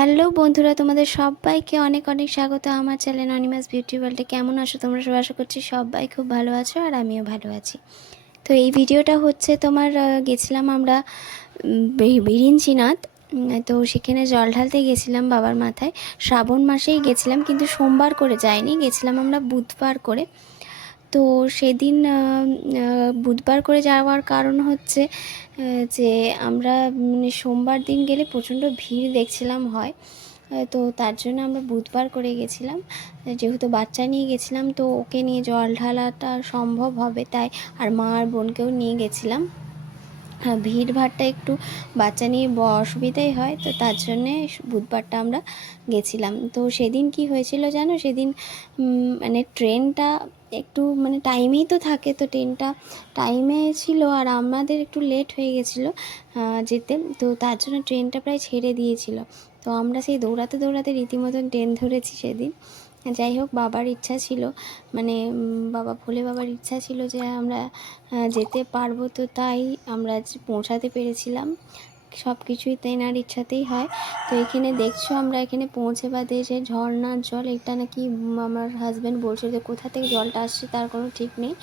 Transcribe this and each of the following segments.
Hello বন্ধুরা, তোমাদের সবাইকে অনেক অনেক স্বাগত আমার চ্যানেল অনিমাস বিউটি ওয়ার্ল্ডে। কেমন আছো তোমরা? সবাই আশা করছি সবাই খুব ভালো আছো আর আমিও ভালো আছি। তো এই ভিডিওটা হচ্ছে তোমার গেছিলাম আমরা বিরিঞ্চিনাথ। তো সেখানে জল ঢালতে গেছিলাম বাবার মাথায়। শ্রাবণ মাসেই গেছিলাম, কিন্তু সোমবার করে যাইনি, গেছিলাম আমরা বুধবার করে। তো সেদিন বুধবার করে যাওয়ার কারণ হচ্ছে যে আমরা সোমবার দিন গেলে প্রচণ্ড ভিড় দেখছিলাম হয়। তো তার জন্য আমরা বুধবার করে গেছিলাম। যেহেতু বাচ্চা নিয়ে গেছিলাম, তো ওকে নিয়ে জল ঢালাটা সম্ভব হবে তাই, আর মা আর বোনকেও নিয়ে গেছিলাম। ভিড় ভাড়টা একটু বাচ্চা নিয়ে অসুবিধাই হয়, তো তার জন্যে বুধবারটা আমরা গেছিলাম। তো সেদিন কি হয়েছিল জানো, সেদিন মানে ট্রেনটা একটু মানে টাইমেই তো থাকে, তো ট্রেনটা টাইমে ছিল আর আমাদের একটু লেট হয়ে গেছিলো যেতে। তো তার জন্য ট্রেনটা প্রায় ছেড়ে দিয়েছিল। তো আমরা সেই দৌড়াতে দৌড়াতে রীতিমতন ট্রেন ধরেছি সেদিন। যাই হোক, বাবার ইচ্ছা ছিল, মানে বাবা ভোলে বাবার ইচ্ছা ছিল যে আমরা যেতে পারবো, তো তাই আমরা পৌঁছাতে পেরেছিলাম। সব কিছুই তেনার ইচ্ছাতেই হয়। তো এখানে দেখছো আমরা এখানে পৌঁছে বাদে যে ঝর্নার জল, এটা নাকি আমার হাজব্যান্ড বলছে যে কোথা থেকে জলটা আসছে তার কোনো ঠিক নেই,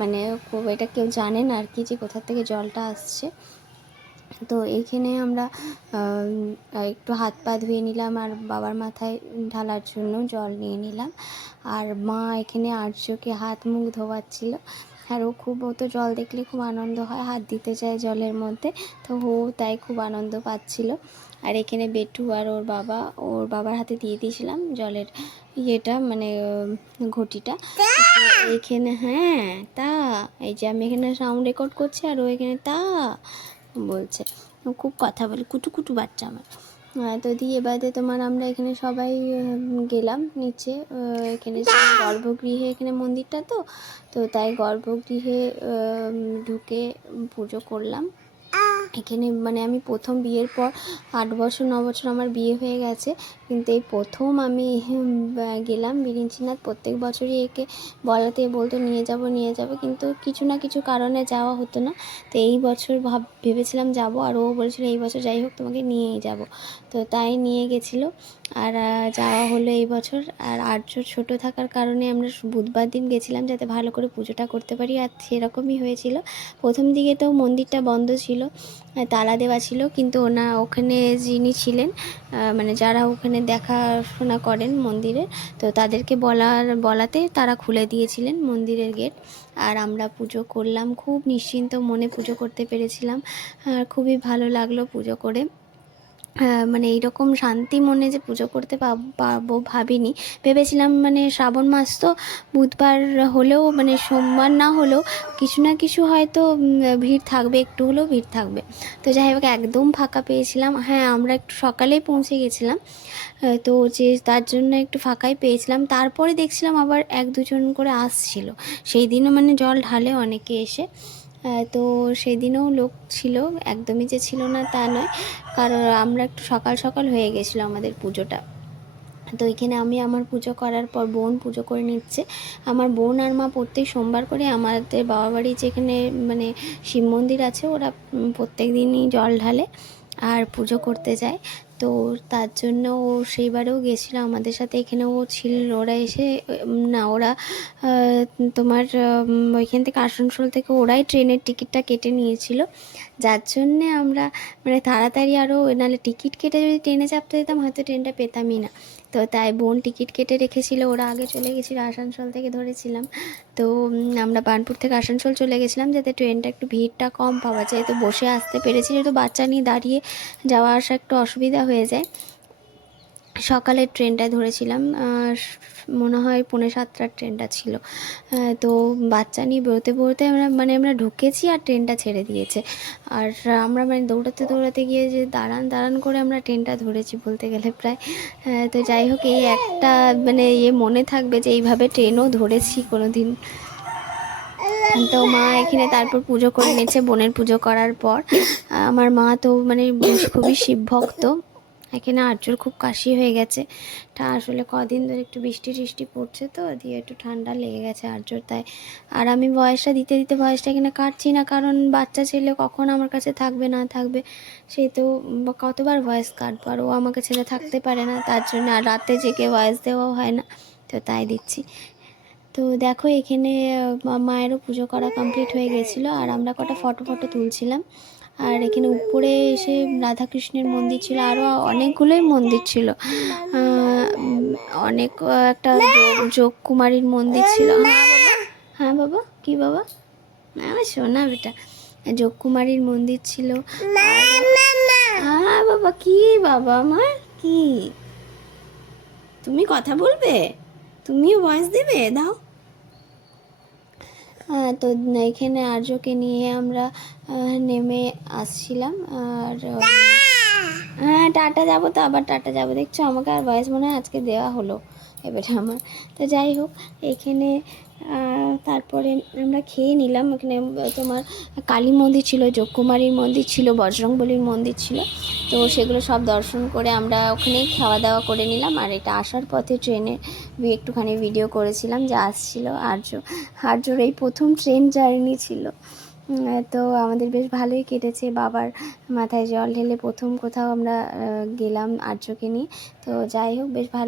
মানে এটা কেউ জানে না আর কি যে কোথা থেকে জলটা আসছে। তো এইখানে আমরা একটু হাত পা ধুয়ে নিলাম আর বাবার মাথায় ঢালার জন্য জল নিয়ে নিলাম। আর মা এখানে আর্যকে হাত মুখ ধোয়াচ্ছিল। আর ও তো জল দেখলে খুব আনন্দ হয়, হাত দিতে চায় জলের মধ্যে, তো ও তাই খুব আনন্দ পাচ্ছিল। আর এখানে বেটু আর ওর বাবার হাতে দিয়ে দিয়েছিলাম জলের ইয়েটা, মানে ঘটিটা। এইখানে হ্যাঁ তা, এই যে আমি এখানে সাউন্ড রেকর্ড করছি আর ও এখানে তা বলছে, খুব কথা বলে, কুটু কুটু বাচ্চা আমার। তো দিয়ে বাদে তোমার আমরা এখানে সবাই গেলাম নিচে। এখানে গর্ভগৃহে, এখানে মন্দিরটা তো, তো তাই গর্ভগৃহে ঢুকে পুজো করলাম। এখানে মানে আমি প্রথম বিয়ের পর 8 বছর 9 বছর আমার বিয়ে হয়ে গেছে, কিন্তু এই প্রথম আমি গেলাম বিরিঞ্চিনাথ। প্রত্যেক বছরই একে বলাতে বলতো নিয়ে যাব, কিন্তু কিছু না কিছু কারণে যাওয়া হতো না। তো এই বছর ভেবেছিলাম যাব, আর ও বলেছিল এই বছর যাই হোক তোমাকে নিয়েই যাব, তো তাই নিয়ে গেছিলো। আর যাওয়া হলো এই বছর। আর আর্য ছোট থাকার কারণে আমরা বুধবার দিন গেছিলাম যাতে ভালো করে পুজোটা করতে পারি, আর সেরকমই হয়েছিল। প্রথম দিকে তো মন্দিরটা বন্ধ ছিল, তালা দেওয়া ছিল, কিন্তু ওখানে যিনি ছিলেন, মানে যারা ওখানে দেখাশোনা করেন মন্দিরে, তো তাদেরকে বলাতে তারা খুলে দিয়েছিলেন মন্দিরের গেট। আর আমরা পুজো করলাম, খুব নিশ্চিন্ত মনে পুজো করতে পেরেছিলাম। আর খুবই ভালো লাগলো পুজো করে। মানে এইরকম শান্তি মনে যে পুজো করতে পারবো ভাবিনি। ভেবেছিলাম মানে শ্রাবণ মাস তো, বুধবার হলেও মানে সোমবার না হলেও কিছু না কিছু হয়তো ভিড় থাকবে, একটু হলেও ভিড় থাকবে। তো যাই হোক, একদম ফাঁকা পেয়েছিলাম। হ্যাঁ, আমরা একটু সকালেই পৌঁছে গেছিলাম, তো যে তার জন্য একটু ফাঁকাই পেয়েছিলাম। তারপরে দেখছিলাম আবার 1-2 জন করে আসছিল সেই দিনও, মানে জল ঢালে অনেকে এসে। তো সেদিনও লোক ছিল, একদমই যে ছিল না তা নয়, কারণ আমরা একটু সকাল সকাল হয়ে গেছিলো আমাদের পুজোটা। তো এখানে আমি আমার পুজো করার পর বোন পুজো করে নিচ্ছে। আমার বোন আর মা প্রত্যেক সোমবার করে আমাদের বাবাবাড়ি যেখানে মানে শিব মন্দির আছে, ওরা প্রত্যেক দিনই জল ঢালে আর পুজো করতে যায়। তো তার জন্য ও সেইবারেও গেছিলো আমাদের সাথে। এখানে ও ছিল, ওরা এসে না ওরা তোমার ওইখান থেকে আসানসোল থেকে ওরাই ট্রেনের টিকিটটা কেটে নিয়েছিল, যার জন্যে আমরা মানে তাড়াতাড়ি আরও, নাহলে টিকিট কেটে যদি ট্রেনে চাপতে যেতাম হয়তো ট্রেনটা পেতামই না। তো তাই বোন টিকিট কেটে রেখেছিল, ওরা আগে চলে গেছিলো, আসানসোল থেকে ধরেছিলাম। তো আমরা বার্নপুর থেকে আসানসোল চলে গেছিলাম যাতে ট্রেনটা একটু ভিড়টা কম পাওয়া যায়। তো বসে আসতে পেরেছি, যেহেতু বাচ্চা নিয়ে দাঁড়িয়ে যাওয়া আসা একটু অসুবিধা হয়ে যায়। সকালের ট্রেনটায় ধরেছিলাম, মনে হয় 6:45টার ট্রেনটা ছিল। তো বাচ্চা নিয়ে বেরোতে আমরা ঢুকেছি আর ট্রেনটা ছেড়ে দিয়েছে। আর আমরা মানে দৌড়াতে গিয়ে যে দাঁড়ান করে আমরা ট্রেনটা ধরেছি বলতে গেলে প্রায়। তো যাই হোক, এই একটা মানে মনে থাকবে যে এইভাবে ট্রেনও ধরেছি কোনো দিন। তো মা এখানে তারপর পুজো করে নিয়েছে বোনের পুজো করার পর। আমার মা তো মানে খুবই শিব ভক্ত, এখানে আর্যর খুব কাশি হয়ে গেছে, তা আসলে কদিন ধরে একটু বৃষ্টি টিষ্টি পড়ছে তো, দিয়ে একটু ঠান্ডা লেগে গেছে আর্যর, তাই। আর আমি ভয়েসটা দিতে দিতে ভয়েসটা এখানে কাটছি না, কারণ বাচ্চা ছেলে কখন আমার কাছে থাকবে না থাকবে সেই তো কতবার ভয়েস কাটবো, আর ও আমাকে ছেড়ে থাকতে পারে না, তার জন্য আর রাতে জেগে ভয়েস দেওয়াও হয় না, তো তাই দিচ্ছি। তো দেখো এখানে মায়েরও পুজো করা কমপ্লিট হয়ে গেছিলো, আর আমরা কটা ফটো ফটো তুলছিলাম। আর এখানে উপরে এসে রাধাকৃষ্ণের মন্দির ছিল, আরও অনেকগুলোই মন্দির ছিল, অনেক একটা যোগ কুমারীর মন্দির ছিল। হ্যাঁ বাবা, হ্যাঁ বাবা, কী বাবা? আমার শোনা বেটা, যোগকুমারীর মন্দির ছিল। হ্যাঁ বাবা, কি বাবা আমার, কি তুমি কথা বলবে, তুমিও ভয়েস দেবে, দাও। তো এখানে আর্যকে নিয়ে আমরা নেমে আসছিলাম, আর হ্যাঁ টাটা যাবো, তো আবার টাটা যাবো, দেখছো আমাকে আর ভয়েস মনে হয় আজকে দেওয়া হলো এবারে আমার। তো যাই হোক, এখানে তারপরে আমরা খেয়ে নিলাম। এখানে তোমার কালী মন্দির ছিল, যোগকুমারীর মন্দির ছিল, বজরংবলীর মন্দির ছিল, তো সেগুলো সব দর্শন করে আমরা ওখানেই খাওয়া দাওয়া করে নিলাম। আর এটা আসার পথে ট্রেনে একটুখানি ভিডিও করেছিলাম যে আসছিল আর্যর এই প্রথম ট্রেন জার্নি ছিল। তো আমাদের বেশ ভালোই কেটেছে, বাবার মাথায় জল ঢেলে প্রথম কোথাও আমরা গেলাম আর্যকে নিয়ে। তো যাই হোক, বেশ ভালো।